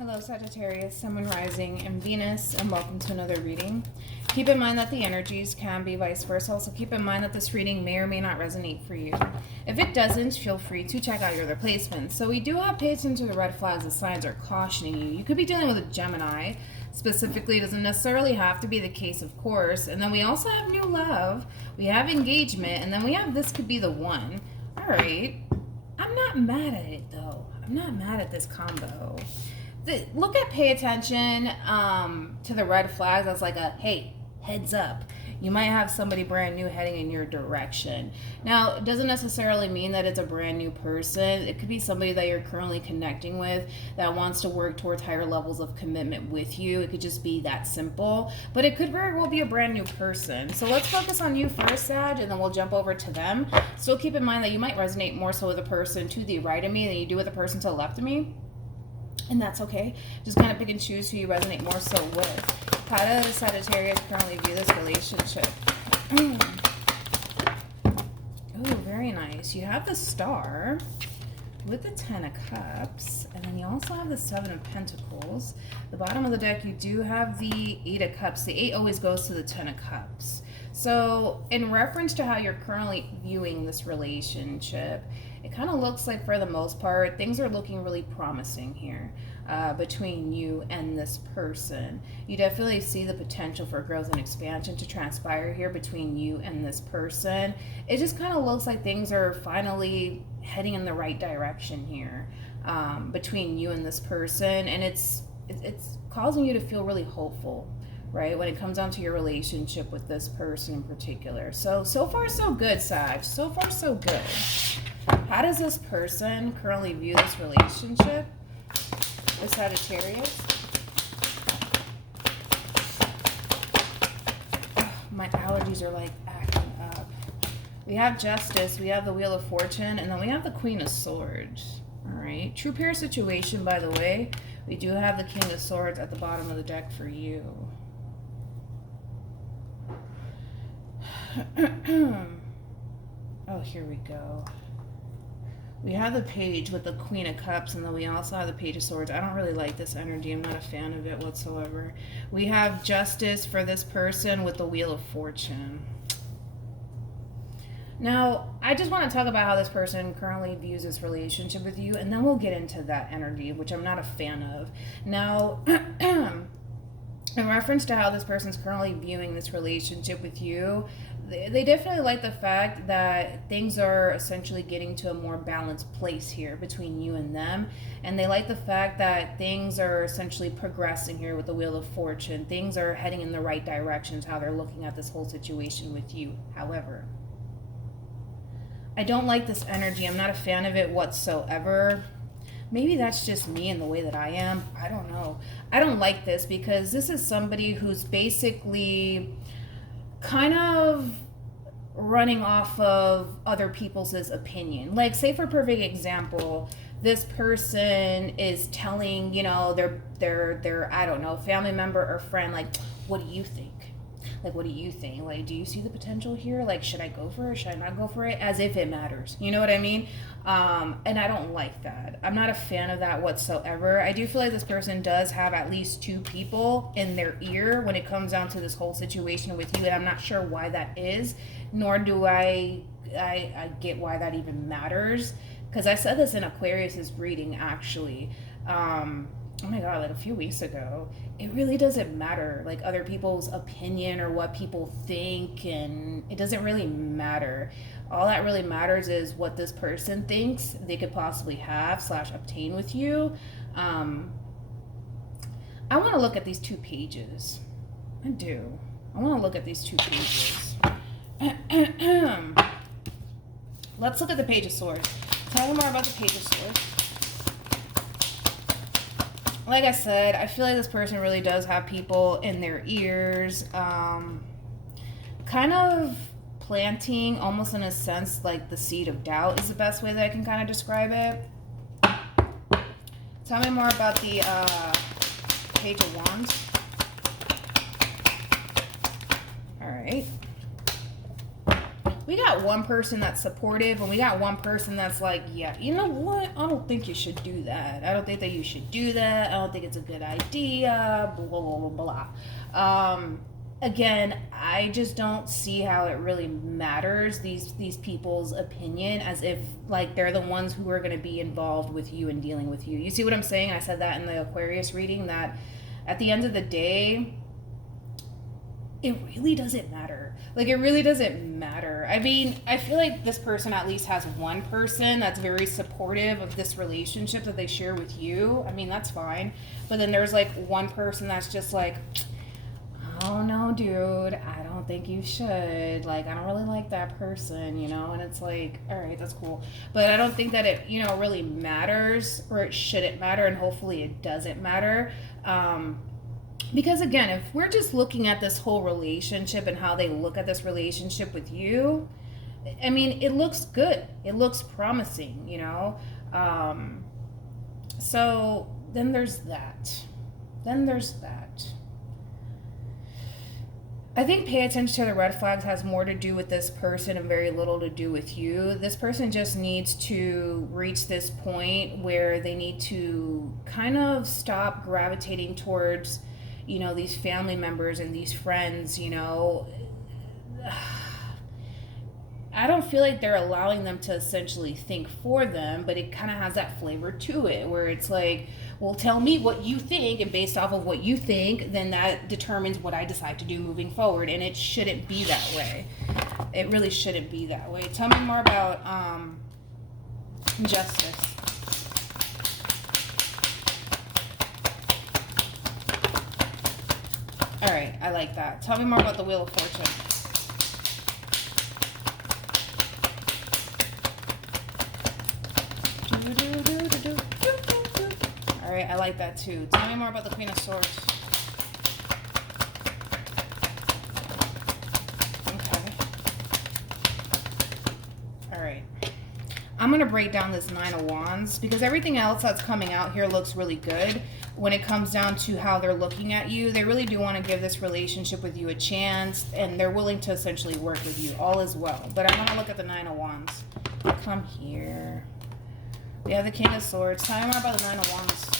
Hello Sagittarius, Sun, Moon, Rising, and Venus, and welcome to another reading. Keep in mind that the energies can be vice versa, so keep in mind that this reading may or may not resonate for you. If it doesn't, feel free to check out your other placements. So we do have to pay attention to the red flags. The signs are cautioning you. You could be dealing with a Gemini. Specifically, it doesn't necessarily have to be the case, of course. And then we also have new love, we have engagement, and then we have this could be the one. All right, I'm not mad at it though. I'm not mad at this combo. Pay attention to the red flags as like a, hey, heads up. You might have somebody brand new heading in your direction. Now, it doesn't necessarily mean that it's a brand new person. It could be somebody that you're currently connecting with that wants to work towards higher levels of commitment with you. It could just be that simple. But it could very well be a brand new person. So let's focus on you first, Sag, and then we'll jump over to them. Still keep in mind that you might resonate more so with the person to the right of me than you do with the person to the left of me. And that's okay. Just kind of pick and choose who you resonate more so with. How does Sagittarius currently view this relationship? Oh, very nice. You have the Star with the 10 of Cups. And then you also have the 7 of Pentacles. The bottom of the deck, you do have the 8 of Cups. The 8 always goes to the 10 of Cups. So in reference to how you're currently viewing this relationship, it kind of looks like for the most part, things are looking really promising here between you and this person. You definitely see the potential for growth and expansion to transpire here between you and this person. It just kind of looks like things are finally heading in the right direction here between you and this person. And it's causing you to feel really hopeful, right, when it comes down to your relationship with this person in particular. So far so good, Sag. So far so good. How does this person currently view this relationship with Sagittarius? My allergies are like acting up. We have Justice, we have the Wheel of Fortune, and then we have the Queen of Swords. All right. True pair situation, by the way. We do have the King of Swords at the bottom of the deck for you. Oh, here we go. We have the Page with the Queen of Cups, and then we also have the Page of Swords. I don't really like this energy. I'm not a fan of it whatsoever. We have Justice for this person with the Wheel of Fortune. Now, I just want to talk about how this person currently views this relationship with you, and then we'll get into that energy, which I'm not a fan of. Now, in reference to how this person's currently viewing this relationship with you, they definitely like the fact that things are essentially getting to a more balanced place here between you and them. And they like the fact that things are essentially progressing here with the Wheel of Fortune. Things are heading in the right directions, how they're looking at this whole situation with you. However, I don't like this energy. I'm not a fan of it whatsoever. Maybe that's just me and the way that I am. I don't know. I don't like this because this is somebody who's basically kind of running off of other people's opinion. Like, say for a perfect example, this person is telling, their I don't know, family member or friend, like, what do you think? Like, what do you think? Like, do you see the potential here? Like, should I go for it? Should I not go for it? As if it matters. You know what I mean? And I don't like that. I'm not a fan of that whatsoever. I do feel like this person does have at least two people in their ear when it comes down to this whole situation with you. And I'm not sure why that is, nor do I get why that even matters. Because I said this in Aquarius's reading, actually. Oh my God, like a few weeks ago. It really doesn't matter, like other people's opinion or what people think, and it doesn't really matter. All that really matters is what this person thinks they could possibly have / obtain with you. I want to look at these two pages. I do. I want to look at these two pages. Let's look at the Page of Swords. Tell me more about the Page of Swords. Like I said, I feel like this person really does have people in their ears, kind of planting, almost in a sense, like the seed of doubt is the best way that I can kind of describe it. Tell me more about the Page of Wands. All right. we got one person that's supportive, and we got one person that's like, yeah, you know what? I don't think you should do that. I don't think that you should do that. I don't think it's a good idea. Blah, blah, blah, blah. Again, I just don't see how it really matters, these people's opinion, as if like they're the ones who are going to be involved with you and dealing with you. You see what I'm saying? I said that in the Aquarius reading, that at the end of the day, it really doesn't matter. Like, it really doesn't matter. I mean, I feel like this person at least has one person that's very supportive of this relationship that they share with you. I mean, that's fine. But then there's like one person that's just like, oh no, dude, I don't think you should. Like, I don't really like that person, you know? And it's like, all right, that's cool. But I don't think that it, you know, really matters, or it shouldn't matter, and hopefully it doesn't matter. Because again, if we're just looking at this whole relationship and how they look at this relationship with you, I mean, it looks good. It looks promising, you know? So then there's that. I think pay attention to the red flags has more to do with this person and very little to do with you. This person just needs to reach this point where they need to kind of stop gravitating towards, you know, these family members and these friends, you know. I don't feel like they're allowing them to essentially think for them, but it kind of has that flavor to it where it's like, well, tell me what you think, and based off of what you think, then that determines what I decide to do moving forward, and it shouldn't be that way. It really shouldn't be that way. Tell me more about justice. All right, I like that. Tell me more about the Wheel of Fortune. All right, I like that too. Tell me more about the Queen of Swords. Okay. All right. I'm going to break down this Nine of Wands because everything else that's coming out here looks really good. When it comes down to how they're looking at you, they really do want to give this relationship with you a chance, and they're willing to essentially work with you. All is well. But I want to look at the Nine of Wands. Come here. We have the King of Swords. Tell me more about the Nine of Wands.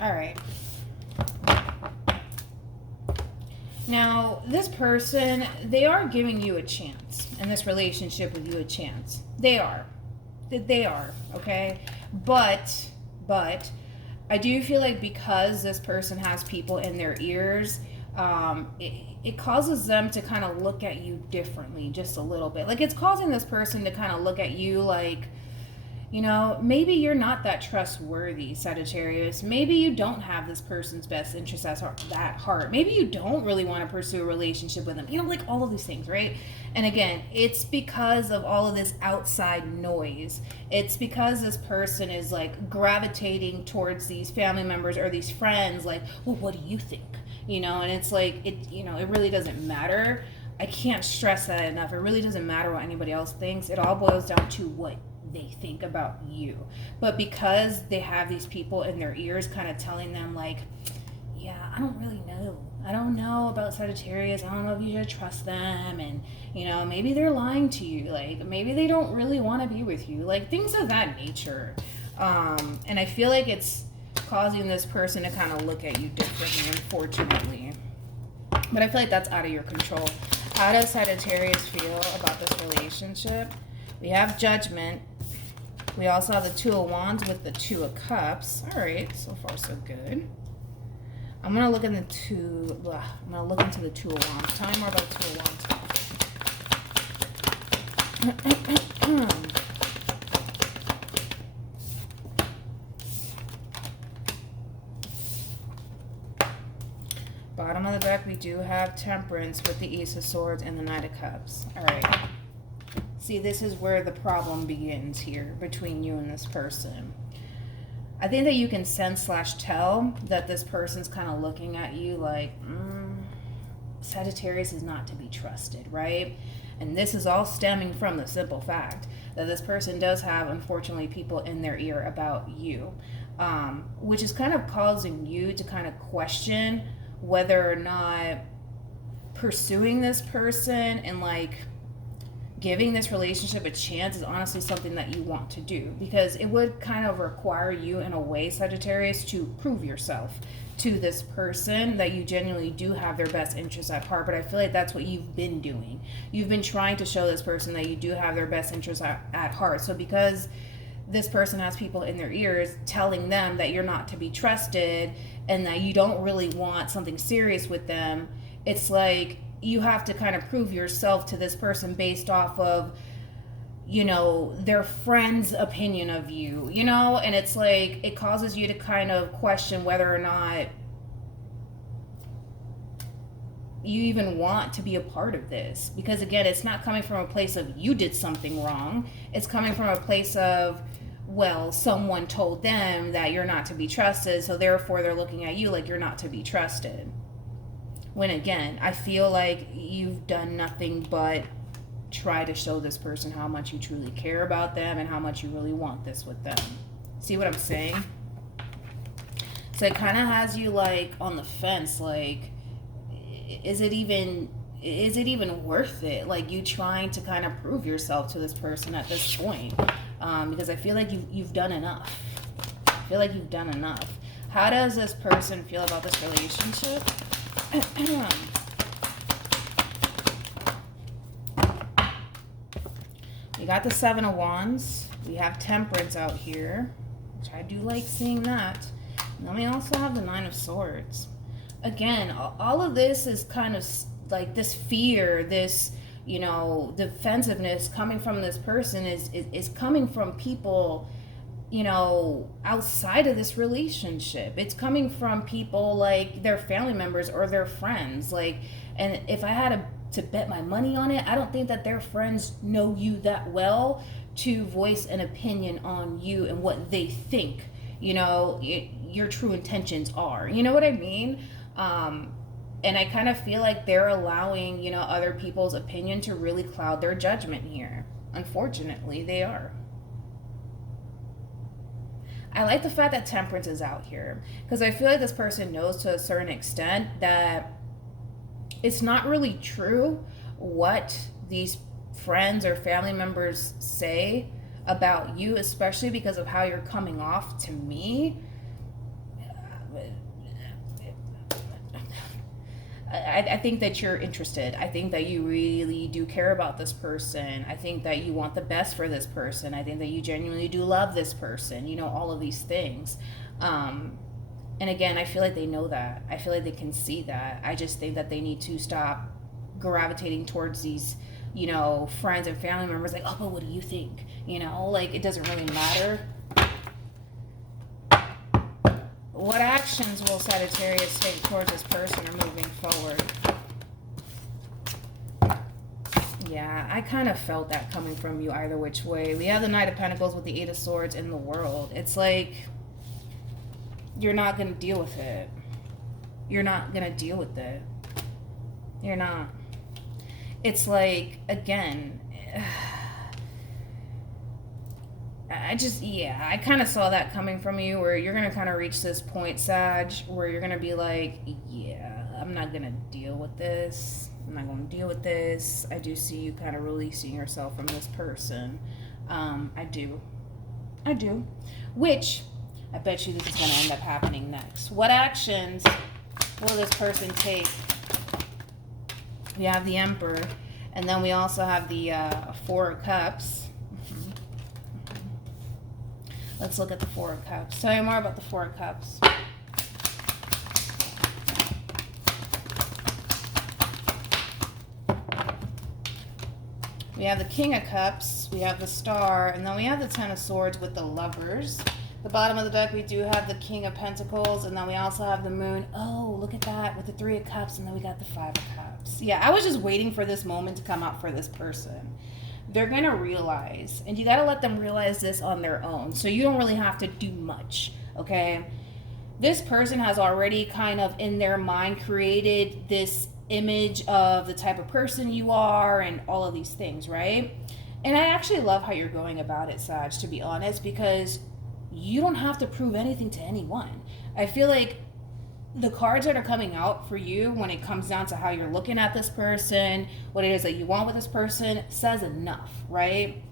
All right. Now, this person, they are giving you a chance, and this relationship with you a chance. They are, okay? But, I do feel like because this person has people in their ears, it causes them to kind of look at you differently just a little bit. Like, it's causing this person to kind of look at you like, you know, maybe you're not that trustworthy, Sagittarius. Maybe you don't have this person's best interest at heart. Maybe you don't really want to pursue a relationship with them. You know, like all of these things, right? And again, it's because of all of this outside noise. It's because this person is like gravitating towards these family members or these friends like, well, what do you think? You know, and it's like, it really doesn't matter. I can't stress that enough. It really doesn't matter what anybody else thinks. It all boils down to what they think about you. But because they have these people in their ears kind of telling them like, yeah, I don't really know. I don't know about Sagittarius. I don't know if you should trust them. And, you know, maybe they're lying to you. Like, maybe they don't really want to be with you. Like, things of that nature. And I feel like it's causing this person to kind of look at you differently, unfortunately. But I feel like that's out of your control. How does Sagittarius feel about this relationship? We have Judgment. We also have the Two of Wands with the Two of Cups. All right, so far so good. I'm gonna look into the Two of Wands. Tell me more about the Two of Wands. Bottom of the deck, we do have Temperance with the Ace of Swords and the Knight of Cups. All right. See, this is where the problem begins here between you and this person. I think that you can sense/tell that this person's kind of looking at you like, Sagittarius is not to be trusted, right? And this is all stemming from the simple fact that this person does have, unfortunately, people in their ear about you. which is kind of causing you to kind of question whether or not pursuing this person and like giving this relationship a chance is honestly something that you want to do, because it would kind of require you in a way, Sagittarius, to prove yourself to this person that you genuinely do have their best interests at heart. But I feel like that's what you've been doing. You've been trying to show this person that you do have their best interests at heart. So because this person has people in their ears telling them that you're not to be trusted and that you don't really want something serious with them, it's like you have to kind of prove yourself to this person based off of, you know, their friend's opinion of you, you know? And it's like, it causes you to kind of question whether or not you even want to be a part of this. Because again, it's not coming from a place of you did something wrong. It's coming from a place of, well, someone told them that you're not to be trusted, so therefore they're looking at you like you're not to be trusted. When again, I feel like you've done nothing but try to show this person how much you truly care about them and how much you really want this with them. See what I'm saying? So it kind of has you like on the fence, like, is it even worth it? Like, you trying to kind of prove yourself to this person at this point, because I feel like you've done enough. I feel like you've done enough. How does this person feel about this relationship? We got the Seven of Wands. We have Temperance out here, which I do like seeing that. And then we also have the Nine of Swords. Again, all of this is kind of like this fear, this, you know, defensiveness coming from this person is coming from people, you know, outside of this relationship. It's coming from people like their family members or their friends. Like, and if I had to bet my money on it, I don't think that their friends know you that well to voice an opinion on you and what they think, you know, your true intentions are. You know what I mean? And I kind of feel like they're allowing, you know, other people's opinion to really cloud their judgment here. Unfortunately, they are. I like the fact that Temperance is out here, because I feel like this person knows to a certain extent that it's not really true what these friends or family members say about you, especially because of how you're coming off to me. I think that you're interested. I think that you really do care about this person. I think that you want the best for this person. I think that you genuinely do love this person. You know, all of these things. And again, I feel like they know that. I feel like they can see that. I just think that they need to stop gravitating towards these, you know, friends and family members. Like, oh, but what do you think? You know, like, it doesn't really matter. What actions will Sagittarius take towards this person or moving forward? Yeah, I kind of felt that coming from you either which way. We have the Knight of Pentacles with the Eight of Swords in the World. It's like, you're not going to deal with it. You're not going to deal with it. You're not. It's like, again, I kind of saw that coming from you, where you're going to kind of reach this point, Sag, where you're going to be like, yeah, I'm not going to deal with this. I'm not going to deal with this. I do see you kind of releasing yourself from this person. I do. Which, I bet you this is going to end up happening next. What actions will this person take? We have the Emperor, and then we also have the Four of Cups. Let's look at the Four of Cups. Tell me more about the Four of Cups. We have the King of Cups, we have the Star, and then we have the Ten of Swords with the Lovers. The bottom of the deck, we do have the King of Pentacles, and then we also have the Moon. Oh, look at that, with the Three of Cups, and then we got the Five of Cups. Yeah, I was just waiting for this moment to come out for this person. They're going to realize, and you got to let them realize this on their own, so you don't really have to do much, okay? This person has already kind of in their mind created this image of the type of person you are and all of these things, right? And I actually love how you're going about it, Sag, to be honest, because you don't have to prove anything to anyone. I feel like the cards that are coming out for you when it comes down to how you're looking at this person, what it is that you want with this person, says enough, right?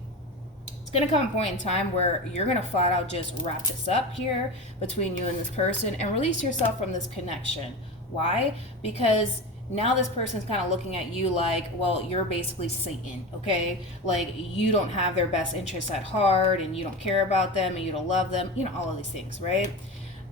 It's going to come a point in time where you're going to flat out just wrap this up here between you and this person and release yourself from this connection. Why? Because now this person's kind of looking at you like, well, you're basically Satan, okay? Like, you don't have their best interests at heart, and you don't care about them, and you don't love them, all of these things, right?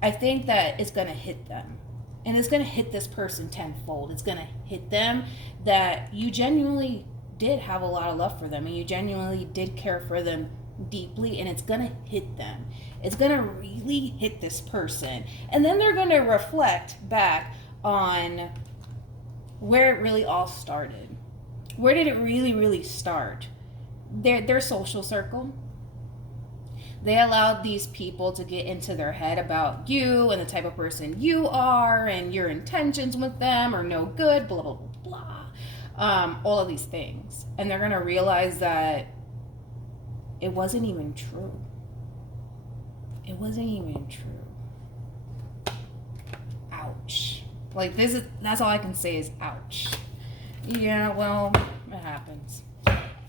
I think that it's going to hit them. And it's going to hit this person tenfold. It's going to hit them that you genuinely did have a lot of love for them, and you genuinely did care for them deeply, and it's going to hit them. It's going to really hit this person. And then they're going to reflect back on where it really all started. Where did it really, really start? Their social circle. They allowed these people to get into their head about you and the type of person you are and your intentions with them are no good, blah, blah, blah, blah. All of these things. And they're going to realize that it wasn't even true. It wasn't even true. Ouch. Like, that's all I can say is ouch. Yeah, well, it happens.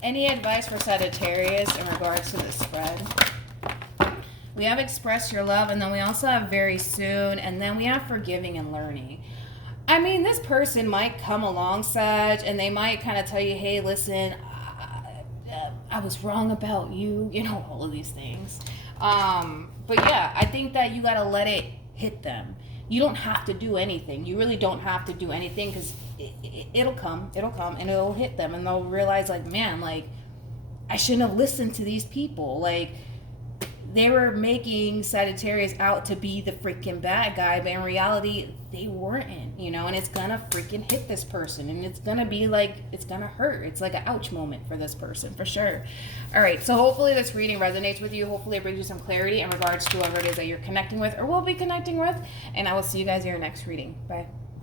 Any advice for Sagittarius in regards to the spread? We have express your love, and then we also have very soon, and then we have forgiving and learning. I mean, this person might come along, Sag, and they might kind of tell you, hey, listen, I was wrong about you, all of these things. But yeah, I think that you got to let it hit them. You don't have to do anything. You really don't have to do anything, because it'll come, and it'll hit them, and they'll realize, like, man, like, I shouldn't have listened to these people. Like, they were making Sagittarius out to be the freaking bad guy, but in reality, they weren't, and it's gonna freaking hit this person, and it's gonna be like, it's gonna hurt. It's like an ouch moment for this person, for sure. All right, so hopefully this reading resonates with you. Hopefully it brings you some clarity in regards to whoever it is that you're connecting with or will be connecting with, and I will see you guys in your next reading. Bye.